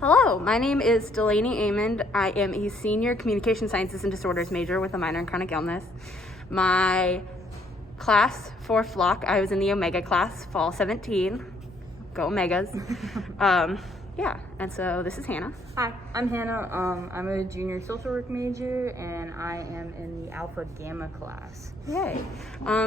Hello, my name is Delaney Amond. I am a senior communication sciences and disorders major with a minor in chronic illness. My class for Flock, I was in the Omega class, fall 17. Go Omegas. And so this is Hannah. Hi, I'm Hannah. I'm a junior social work major, and I am in the Alpha Gamma class. Yay.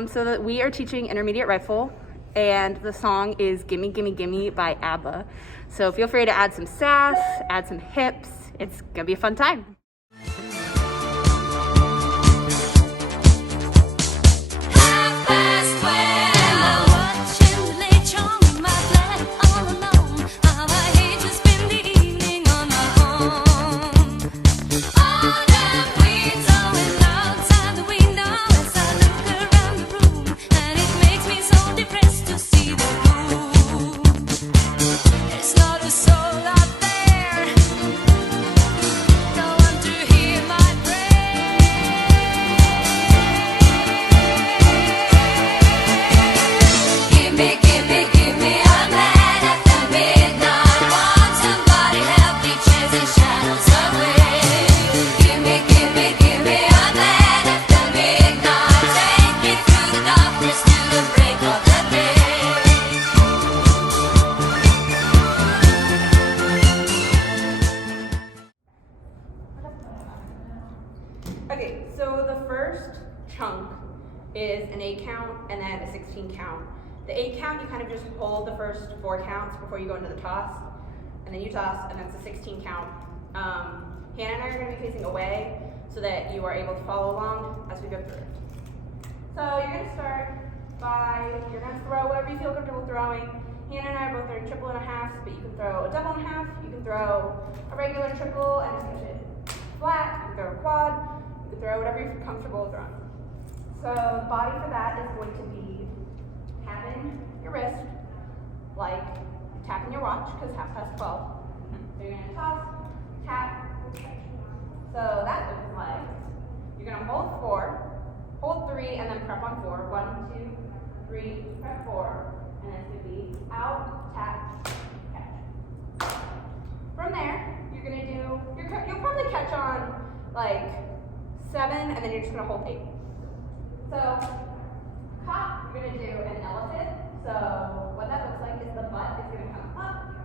So that we are teaching intermediate rifle, and the song is Gimme Gimme Gimme by ABBA. So feel free to add some sass, add some hips. It's gonna be a fun time. Okay, so the first chunk is an 8 count and then a 16 count. The 8 count, you kind of just hold the first 4 counts before you go into the toss, and then you toss, and then it's a 16 count. Hannah and I are going to be facing away so that you are able to follow along as we go through it. So you're going to start by, you're going to throw whatever you feel comfortable throwing. Hannah and I are both throwing triple and a half, but you can throw a double and a half, you can throw a regular triple and just catch it flat, you can throw a quad, you can throw whatever you're comfortable throwing. So the body for that is going to be having your wrist, like tapping your watch, because 12:30. So you're going to toss, tap, so that looks like you're going to hold 4, hold 3, and then prep on 4. 1, 2, 3, prep 4, and then it's going to be out, tap, catch. From there, you're going to do, you'll probably catch on like 7, and then you're just going to hold 8. So, cop, you're going to do an elephant. So, what that looks like is the butt is going to come up,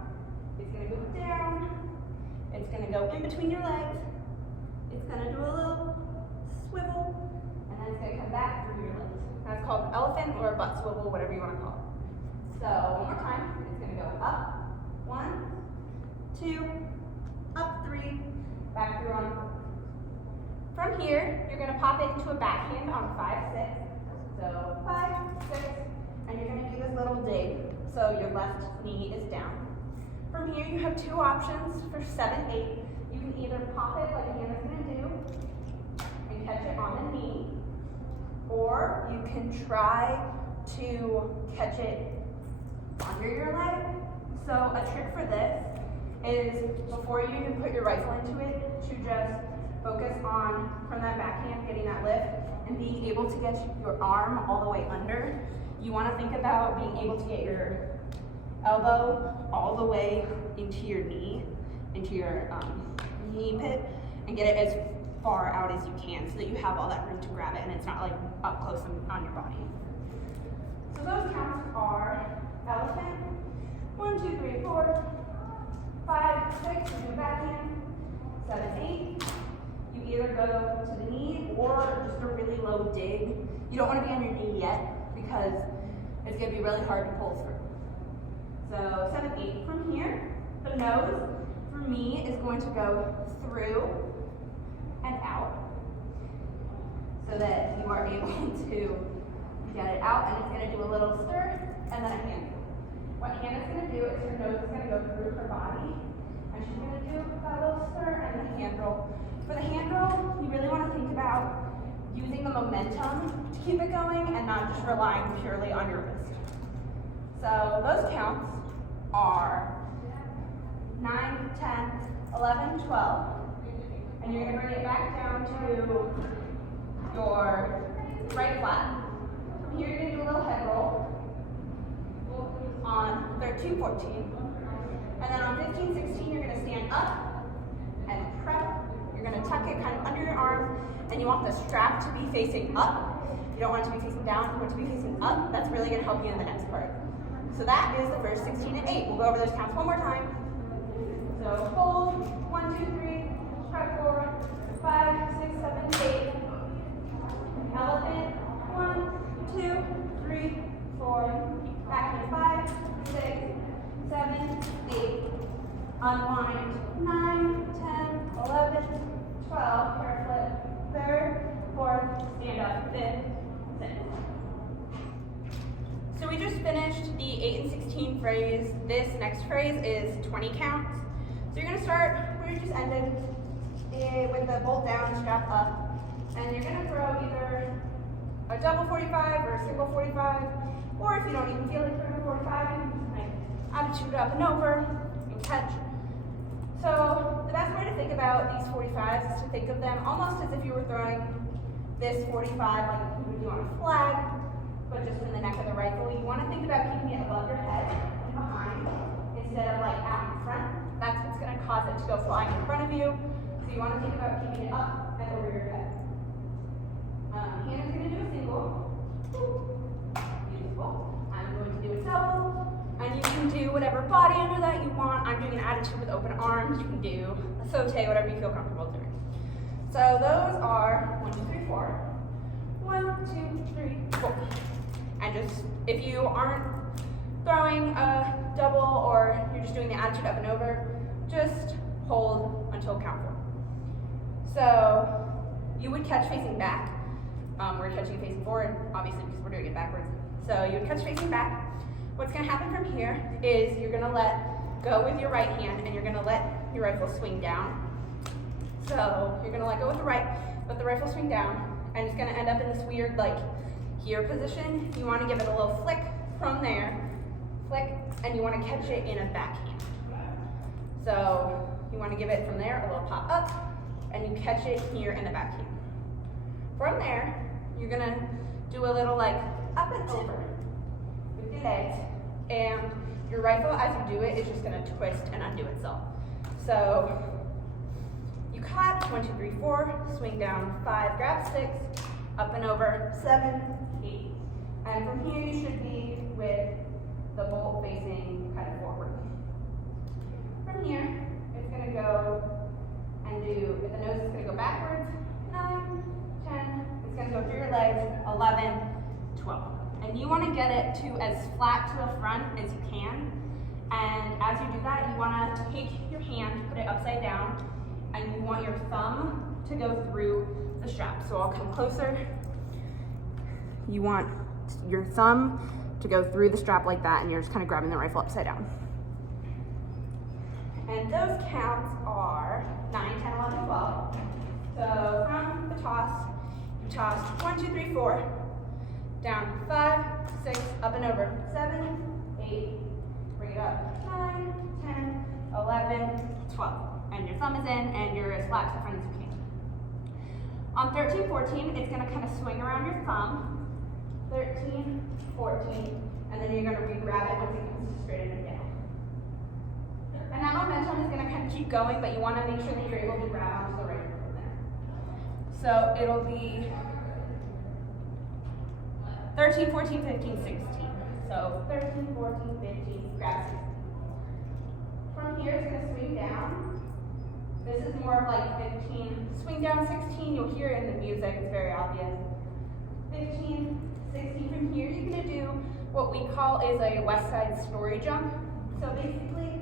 it's going to go down, it's going to go in between your legs, it's going to do a little swivel, and then it's going to come back through your legs. That's called elephant or a butt swivel, whatever you want to call it. So, one more time, it's going to go up, 1, 2, up 3, back through on 4. From here, you're going to pop it into a backhand on 5, 6. So 5, 6, and you're going to do this little dig. So your left knee is down. From here, you have 2 options for 7, 8. You can either pop it like Hannah's going to do and catch it on the knee, or you can try to catch it under your leg. So a trick for this is before you even put your rifle into it, to just focus on, from that backhand, getting that lift and being able to get your arm all the way under. You want to think about being able to get your elbow all the way into your knee, into your knee pit, and get it as far out as you can so that you have all that room to grab it and it's not like up close on your body. So those counts are elephant, 1, 2, 3, 4, 5, 6, you do a backhand, 7, 8. You either go to the knee or just a really low dig. You don't want to be on your knee yet because it's going to be really hard to pull through. So 7, 8. From here, the nose for me is going to go through and out so that you are able to get it out, and it's going to do a little stir and then a hand. What Hannah's going to do is her nose is going to go through her body, and she's going to do a little stir and then hand roll. For the hand roll, you really want to think about using the momentum to keep it going and not just relying purely on your wrist. So those counts are 9, 10, 11, 12, and you're going to bring it back down to your right flat. From here, you're going to do a little head roll on 13, 14, and then on 15, 16, you're going to stand and you want the strap to be facing up. You don't want it to be facing down, you want it to be facing up. That's really gonna help you in the next part. So that is the first 16 and 8. We'll go over those counts one more time. So hold, 1, 2, 3, strap forward, 5, 6, 7, 8. Elephant, 1, 2, 3, 4. Back in 5, 6, 7, 8. Unwind, 9, 10, 11, 12. Hair flip, 3rd, 4th, stand up, 5th, 6th. So we just finished the 8 and 16 phrase. This next phrase is 20 counts. So you're gonna start where you just ended with the bolt down, strap up, and you're gonna throw either a double 45 or a single 45, or if you don't even feel like throwing a 45, you can just like attitude up and over and catch. So the best way to think about these 45s is to think of them almost as if you were throwing this 45 like you would do on a flag, but just in the neck of the rifle. You want to think about keeping it above your head and behind instead of like out in front. That's what's going to cause it to go flying in front of you. So you want to think about keeping it up and over your head. Hand is going to do a single. Beautiful. I'm going to do a double. And you can do whatever body under that you want. I'm doing an attitude with open arms. You can do a saute, whatever you feel comfortable doing. So those are 1, 2, 3, 4. 1, 2, 3, 4. And just, if you aren't throwing a double or you're just doing the attitude up and over, just hold until count 4. So you would catch facing back. We're catching facing forward, obviously, because we're doing it backwards. So you would catch facing back. What's going to happen from here is you're going to let go with your right hand and you're going to let your rifle swing down. So you're going to let go with the right, let the rifle swing down, and it's going to end up in this weird like here position. You want to give it a little flick from there, flick, and you want to catch it in a backhand. So you want to give it from there a little pop up, and you catch it here in the backhand. From there, you're going to do a little like up and over with your legs, and your rifle as you do it is just going to twist and undo itself. So you clap, 1, 2, 3, 4, swing down, 5, grab 6, up and over, 7, 8. And from here you should be with the bolt facing kind of forward. From here, it's going to go and do, if the nose is going to go backwards, 9, 10, it's going to go through your legs, 11, 12. And you want to get it to as flat to the front as you can. And as you do that, you want to take your hand, put it upside down, and you want your thumb to go through the strap. So I'll come closer. You want your thumb to go through the strap like that, and you're just kind of grabbing the rifle upside down. And those counts are 9, 10, 11, 12. So from the toss, you toss 1, 2, 3, 4, down 5, 6, up and over, 7, 8, bring it up, 9, 10, 11, 12. And your thumb is in, and you're as flat to the front as you can. On 13, 14, it's going to kind of swing around your thumb. 13, 14, and then you're going to re-grab it once it comes straight in again. And that momentum is going to kind of keep going, but you want to make sure that you're able to grab onto the right from there. So it'll be 13, 14, 15, 16. So 13, 14, 15, grab 16. From here, it's going to swing down. This is more of like 15. Swing down 16, you'll hear it in the music, it's very obvious. 15, 16, from here you're going to do what we call is a West Side Story jump. So basically,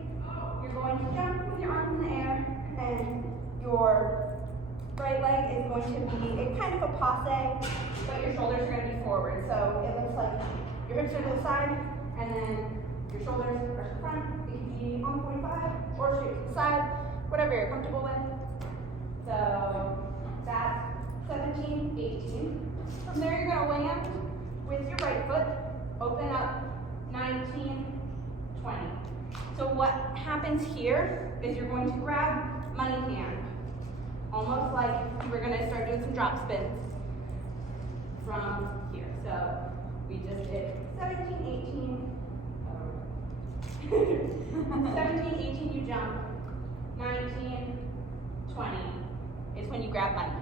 you're going to jump with your arms in the air, and your right leg is going to be a kind of a passe, but your shoulders are going to be forward. So it looks like your hips are to the side, and then your shoulders are to the front. It can be on 45 or straight to the side, whatever you're comfortable with. So that's 17, 18. From there, you're going to land with your right foot, open up, 19, 20. So what happens here is you're going to grab money hand, almost like we're going to start doing some drop spins from here. So we just did 17, 18. 17, 18, you jump. 19, 20 is when you grab money hand.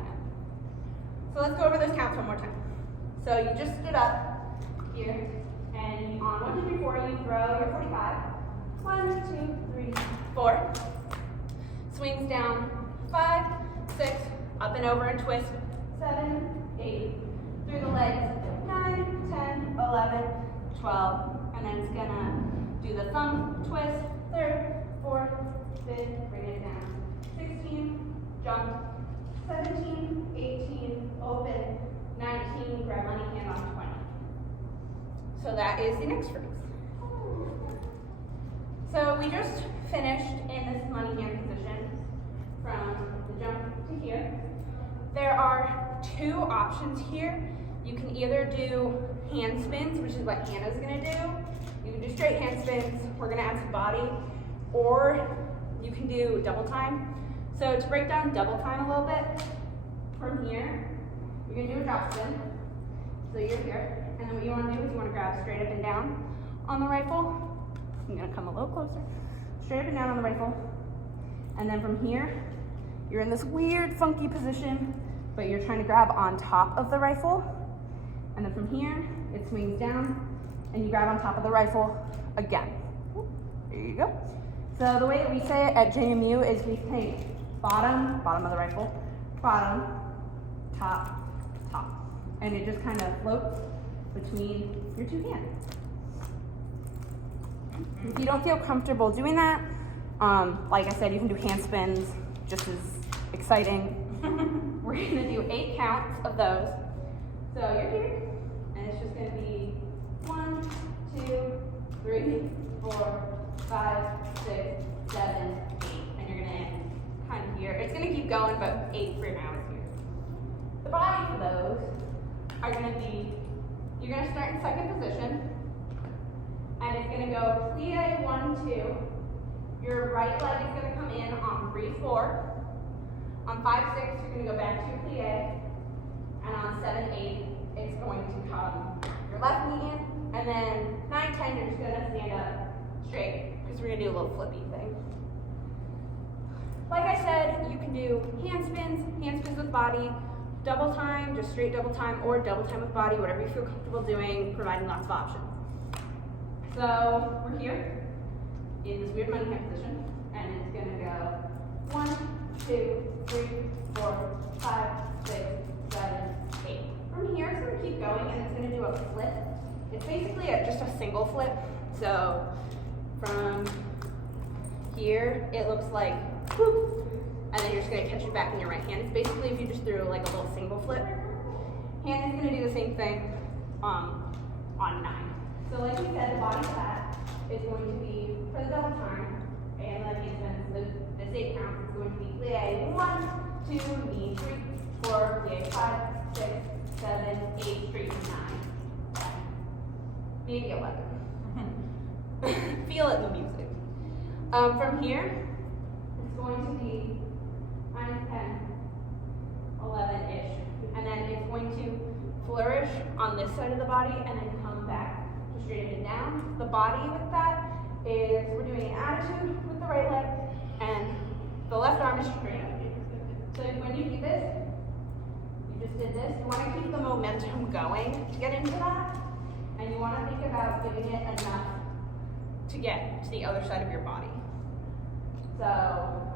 So let's go over those counts one more time. So you just stood up here, and on 1, 2, 3, 4, you throw your 45. 1, 2, 3, 4. Swings down 5, 6, up and over and twist. 7, 8, through the legs. 9, 10, 11, 12, and then it's gonna do the thumb twist. 3rd, 4th, 5th, bring it down. 16, jump. 17, 18, open. 19, grab money hand on 20. So that is the next phrase. So we just finished in this money hand position from the jump to here. There are 2 options here. You can either do hand spins, which is what Hannah's gonna do. You can do straight hand spins. We're gonna add some body. Or you can do double time. So to break down double time a little bit, from here, you're gonna do a drop spin. So you're here, and then what you wanna do is you wanna grab straight up and down on the rifle. I'm gonna come a little closer. Straight up and down on the rifle. And then from here, you're in this weird, funky position, but you're trying to grab on top of the rifle. And then from here, it swings down, and you grab on top of the rifle again. There you go. So the way that we say it at JMU is we think bottom of the rifle, bottom, top, top. And it just kind of floats between your 2 hands. If you don't feel comfortable doing that, like I said, you can do hand spins, just as exciting. We're gonna do 8 counts of those. So you're here, and it's just gonna be 1, 2, 3, 4, 5, 6, 7, 8, and you're gonna end kind of here. It's gonna keep going, but 8 for now is here. The body for those are gonna be, you're gonna start in second position, and it's gonna go plie 1, 2. Your right leg is gonna come in on 3, 4. On 5, 6, you're gonna go back to your plie, and on 7, 8, it's going to come your left knee in, and then 9, 10, you're just gonna stand up straight, because we're gonna do a little flippy thing. Like I said, you can do hand spins with body, double time, just straight double time, or double time with body, whatever you feel comfortable doing, providing lots of options. So we're here in this weird money hand position, and it's gonna go 1, 2, 3, 4, 5, 6, 7, 8. From here, it's gonna keep going, and it's gonna do a flip. It's basically just a single flip. So from here, it looks like whoop, and then you're just gonna catch it back in your right hand. It's basically if you just threw like a little single flip. Hand is gonna do the same thing on 9. So like we said, the body of that is going to be, for the double time, and then the 8 counts is going to be plie 1, 2, knee 3, 4, plie 5, 6, 7, 8, straight to 9. Maybe 11. Feel it in the music. From here, it's going to be 9, 10, 11-ish. And then it's going to flourish on this side of the body and then come back to straight up and down. The body with that is we're doing an attitude with the right leg, and the left arm is straight up. So when you do this, you just did this. You want to keep the momentum going to get into that, and you want to think about giving it enough to get to the other side of your body. So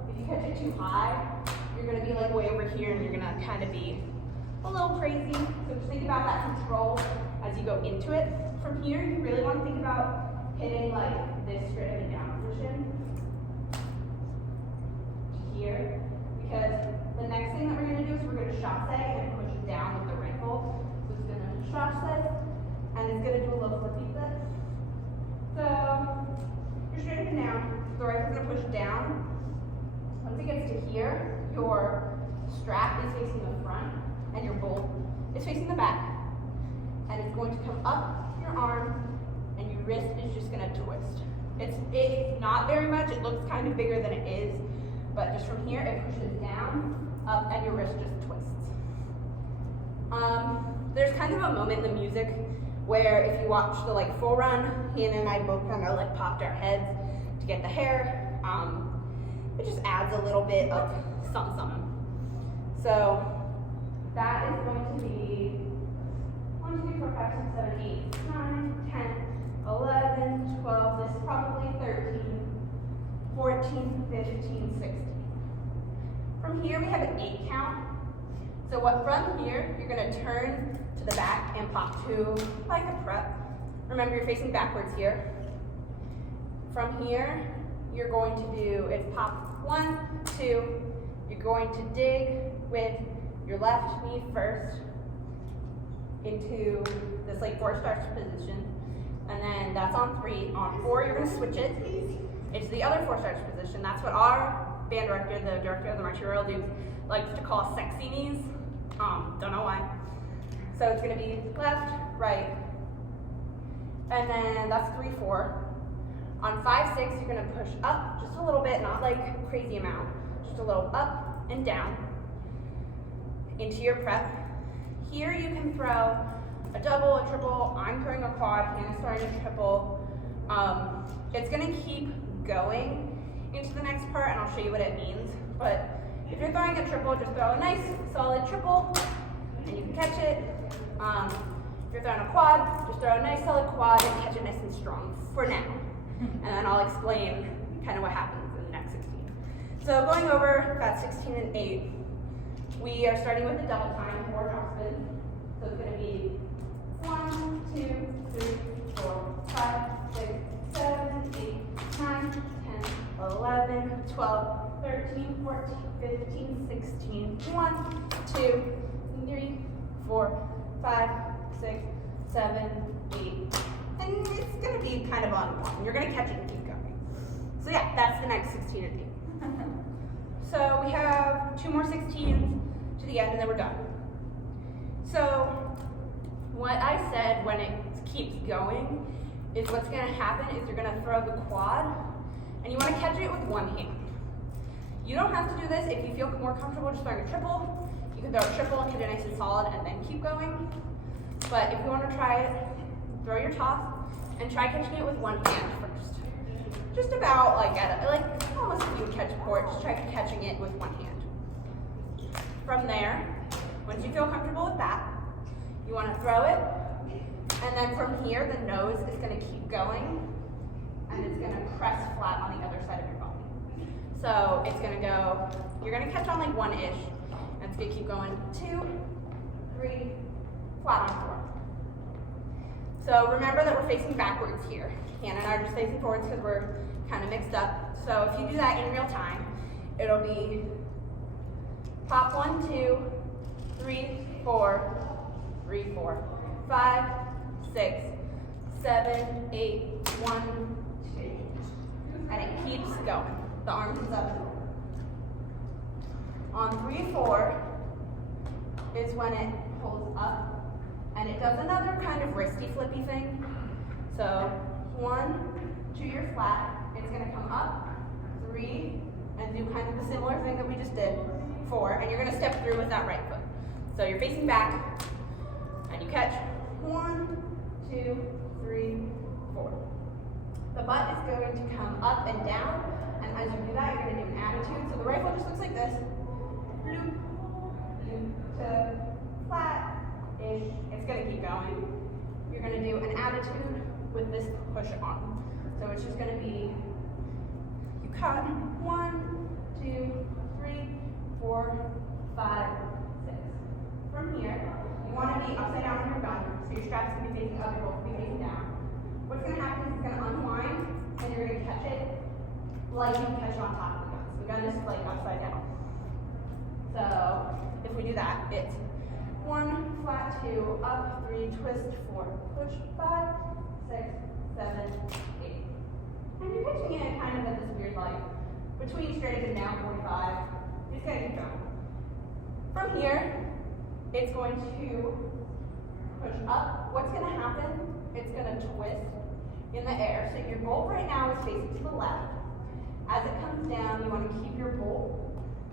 if you catch it too high, you're going to be like way over here, and you're going to kind of be a little crazy. So just think about that control as you go into it. From here, you really want to think about hitting like this straight up and down position to here, because the next thing that we're going to do is we're going to chasse and push it down with the rifle. So it's going to chasse, and it's going to do a little flippy flip. So you're straight up and down. The rifle's going to push down. Once it gets to here, your strap is facing the front, and your bolt is facing the back. And it's going to come up your arm, and your wrist is just going to twist. It's not very much. It looks kind of bigger than it is, but just from here, it pushes down, up, and your wrist just twists. There's kind of a moment in the music where if you watch the like full run, Hannah and I both kind of like popped our heads to get the hair. It just adds a little bit of something. So that is going to be 1, 2, 3, 4, 5, 6, 7, 8, 9, 10, 11, 12, this is probably 13, 14, 15, 16. From here we have an 8 count. So from here, you're gonna turn to the back and pop 2 like a prep. Remember, you're facing backwards here. From here, you're going to do, it's pop 1, 2, you're going to dig with your left knee first into this like 4 starch position. And then that's on 3. On 4, you're gonna switch it into the other 4 starch position. That's what our band director, the director of the Marching Royal Dukes, likes to call sexy knees. Don't know why. So it's gonna be left, right, and then that's 3, 4. On 5, 6, you're gonna push up just a little bit, not like a crazy amount, just a little up and down into your prep. Here you can throw a double, a triple. I'm throwing a quad, Hannah's throwing a triple. It's gonna keep going into the next part, and I'll show you what it means. But if you're throwing a triple, just throw a nice solid triple, and you can catch it. If you're throwing a quad, just throw a nice solid quad and catch it nice and strong for now. And then I'll explain kind of what happens in the next 16. So going over that 16 and 8, we are starting with a double time or drop spin. So it's gonna be 1, 2, 3, 4, 5, 6, 7, 8, 9, 10, 11, 12, 13, 14, 15, 16, 1, 2, 3, 4, 5, 6, 7, 8. And it's gonna be kind of on one. You're gonna catch it and keep going. So yeah, that's the next 16 and 8. So we have 2 more 16s to the end and then we're done. So what I said when it keeps going is what's gonna happen is you're gonna throw the quad and you wanna catch it with one hand. You don't have to do this if you feel more comfortable just throwing a triple. You can throw a triple and catch it nice and solid and then keep going. But if you wanna try it, throw your toss and try catching it with one hand first. Just about like almost like you would catch a port, just try catching it with one hand. From there, once you feel comfortable with that, you want to throw it, and then from here, the nose is going to keep going, and it's going to press flat on the other side of your body. So it's going to go, you're going to catch on like 1-ish, and it's going to keep going 2, 3, flat on 4. So remember that we're facing backwards here. Hannah and I are just facing forwards because we're kind of mixed up. So if you do that in real time, it'll be pop 1, 2, 3, 4, 3, 4, 5, 6, 7, 8, 1, 2. And it keeps going. The arm comes up. On 3, 4 is when it pulls up. And it does another kind of wristy flippy thing. So 1, 2, you're flat. It's gonna come up, 3, and do kind of the similar thing that we just did. 4, and you're gonna step through with that right foot. So you're facing back, and you catch 1, 2, 3, 4. The butt is going to come up and down, and as you do that, you're gonna do an attitude. So the right foot just looks like this. Loop, loop to flat-ish. It's gonna keep going. You're gonna do an attitude with this push on. So it's just gonna be, you cut 1, 2, 3, 4, 5, 6. From here, you want to be upside down on your gun, so your strap's going to be facing up, your bolt will be facing down. What's going to happen is it's going to unwind, and you're going to catch it like you catch it on top of the gun. So the gun is like upside down. So if we do that, it's 1, flat, 2, up, 3, twist, 4, push, 5, 6, 7, 8. And you're catching it kind of at this weird like between straight and down 45. You're just gonna keep going. From here, it's going to push up. What's gonna happen? It's gonna twist in the air. So your bolt right now is facing to the left. As it comes down, you want to keep your bolt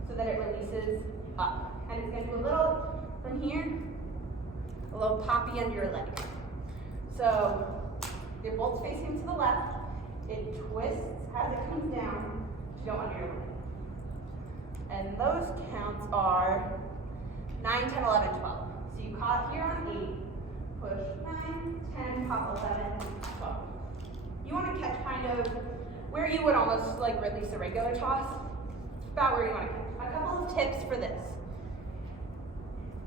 so that it releases up. And it's gonna do a little from here, a little poppy under your leg. So your bolt's facing to the left. It twists as it comes down to go under your leg. And those counts are 9, 10, 11, 12. So you caught here on 8, push 9, 10, pop 11, 12. You want to catch kind of where you would almost like release a regular toss, about where you want to catch. A couple of tips for this.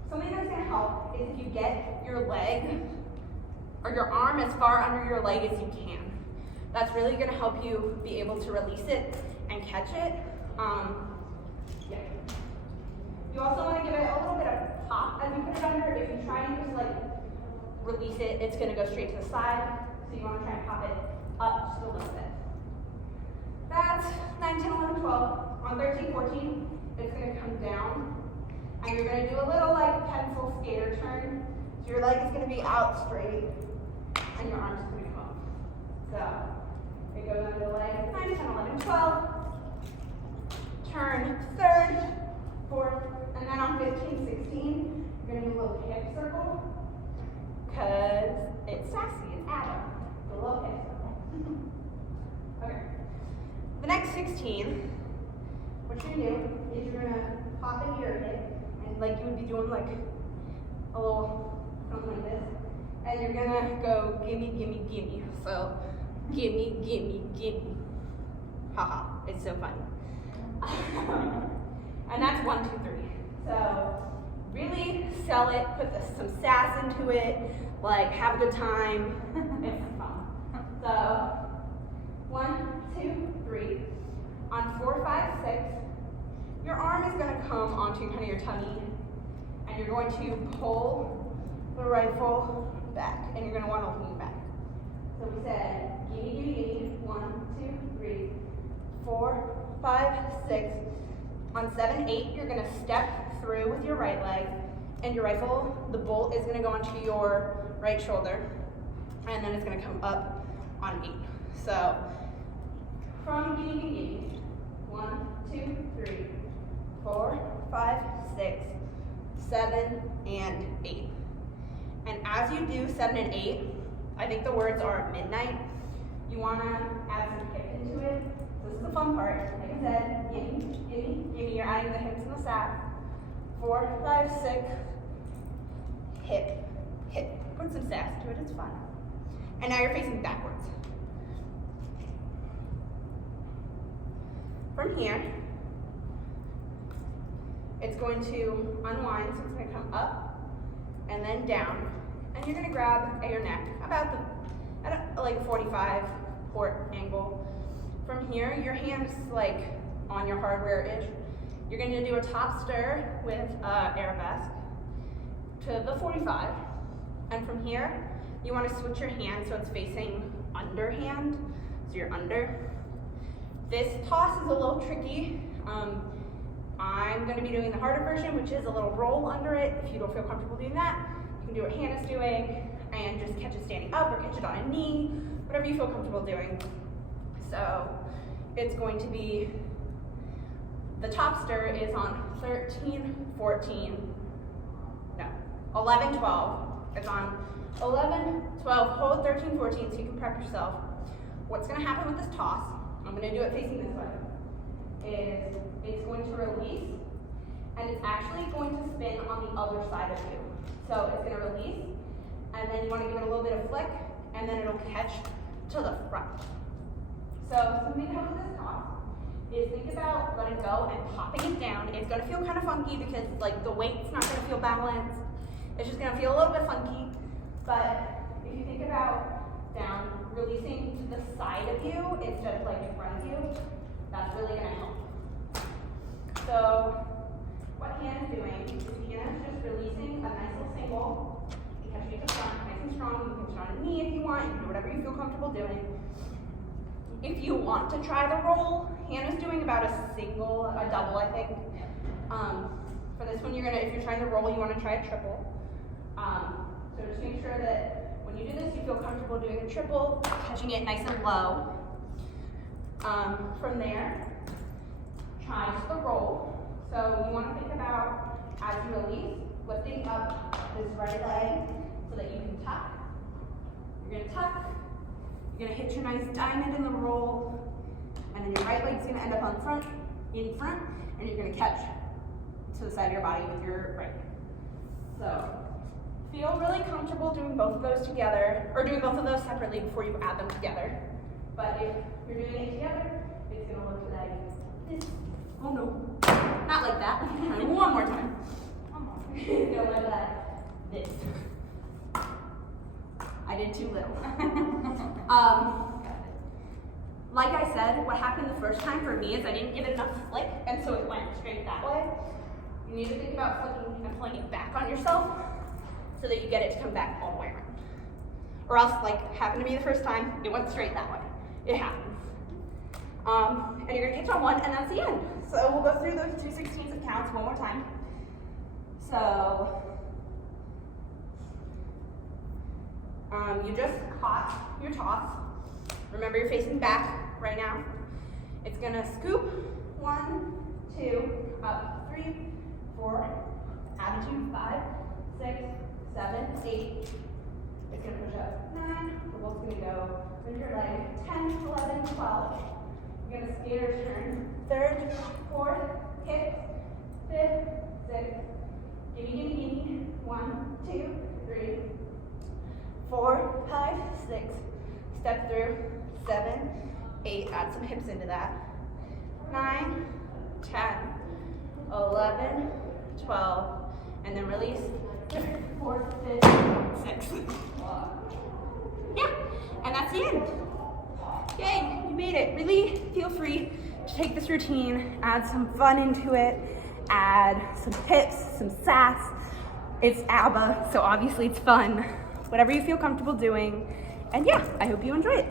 Something that's going to help is if you get your leg or your arm as far under your leg as you can. That's really going to help you be able to release it and catch it. Yeah. You also want to give it a little bit of pop as you put it under. If you try and just like release it, it's going to go straight to the side. So you want to try and pop it up just a little bit. That's 9, 10, 11, 12. On 13, 14, it's going to come down. And you're going to do a little like pencil skater turn. So your leg is going to be out straight and your arms are going to come up. So it goes under the leg, 9, 10, 11, 12. Turn third, fourth, and then on 15, 16, you're going to do a little hip circle. Because it's sassy, it's Adam. A little hip circle. Okay. The next 16, what you're going to do is you're going to pop into your hip. And like you would be doing like a little something like this. And you're gonna go gimme, gimme, gimme. So gimme, gimme, gimme. Haha, it's so funny. And that's 1, 2, 3. So really sell it, put some sass into it, like have a good time. It's fun. So 1, 2, 3. On 4, 5, 6. Your arm is going to come onto kind of your tummy, and you're going to pull the rifle back, and you're going to want to lean back. So we said, gimme, gimme, gimme, 1, 2, 3, 4, 5, 6. On 7, 8, you're going to step through with your right leg, and your rifle, the bolt is going to go onto your right shoulder, and then it's going to come up on 8. So from gimme, gimme, gimme, 1, 2, 3. 4, 5, 6, 7, and 8. And as you do 7 and 8, I think the words are midnight. You want to add some hip into it. So this is the fun part. Like I said, gimme, gimme, gimme. You're adding the hips and the sass. 4, 5, 6, hip, hip. Put some sass to it. It's fun. And now you're facing backwards. From here, it's going to unwind, so it's going to come up and then down, and you're going to grab at your neck about like a 45 port angle. From here, your hand's like on your hardware-ish. You're going to do a top stir with arabesque to the 45, and from here, you want to switch your hand so it's facing underhand, so you're under. This toss is a little tricky. I'm going to be doing the harder version, which is a little roll under it. If you don't feel comfortable doing that, you can do what Hannah's doing and just catch it standing up or catch it on a knee, whatever you feel comfortable doing. So it's going to be, the top stir is on 13, 14, no, 11, 12. It's on 11, 12, hold 13, 14 so you can prep yourself. What's going to happen with this toss, I'm going to do it facing this way, is it's going to release, and it's actually going to spin on the other side of you. So it's going to release, and then you want to give it a little bit of flick, and then it'll catch to the front. So something to help with this toss is think about letting go and popping it down. It's going to feel kind of funky because like the weight's not going to feel balanced. It's just going to feel a little bit funky. But if you think about down, releasing to the side of you instead of like in front of you, that's really going to help. So what Hannah's doing is Hannah's just releasing a nice little single and catching it to the front, nice and strong. You can catch it on a knee if you want. You can do whatever you feel comfortable doing. If you want to try the roll, Hannah's doing about a double, I think. For this one, if you're trying to roll, you want to try a triple. So just make sure that when you do this, you feel comfortable doing a triple, catching it nice and low. From there, try just the roll. So you want to think about, as you release, lifting up this right leg so that you can tuck. You're going to tuck. You're going to hit your nice diamond in the roll, and then your right leg's going to end up in front, and you're going to catch to the side of your body with your right. So feel really comfortable doing both of those together, or doing both of those separately before you add them together. But if you're doing it together, it's gonna look like this. Oh no, not like that. One more time. It's gonna look like this. I did too little. Like I said, what happened the first time for me is I didn't give it enough flick, and so it went straight that way. You need to think about flicking and pulling it back on yourself so that you get it to come back all the way around. Or else, like happened to me the first time, it went straight that way. It happens. And you're gonna catch on one, and that's the end. So we'll go through those 2/16 of counts one more time. So, you just caught your toss. Remember, you're facing back right now. It's gonna scoop 1, 2, up 3, 4, attitude 5, 6, 7, 8. It's gonna push up 9. The ball's gonna go with your leg 10, 11, 12. You're gonna skater's turn. 3rd, 4th, kick, 5th, 6th. Gimme. 1, 2, 3, 4, 5, 6. Step through. 7, 8. Add some hips into that. 9, 10, 11, 12, and then release. 3rd, 4th, 5th, 6th. Yeah, and that's the end. Yay, you made it. Really feel free to take this routine, add some fun into it, add some hips, some sass. It's ABBA, so obviously it's fun. Whatever you feel comfortable doing. And yeah, I hope you enjoy it.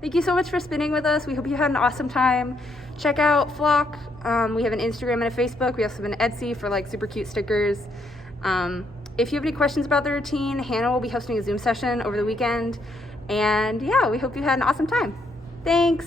Thank you so much for spinning with us. We hope you had an awesome time. Check out Flock. We have an Instagram and a Facebook. We also have an Etsy for like super cute stickers. If you have any questions about the routine, Hannah will be hosting a Zoom session over the weekend. And yeah, we hope you had an awesome time. Thanks.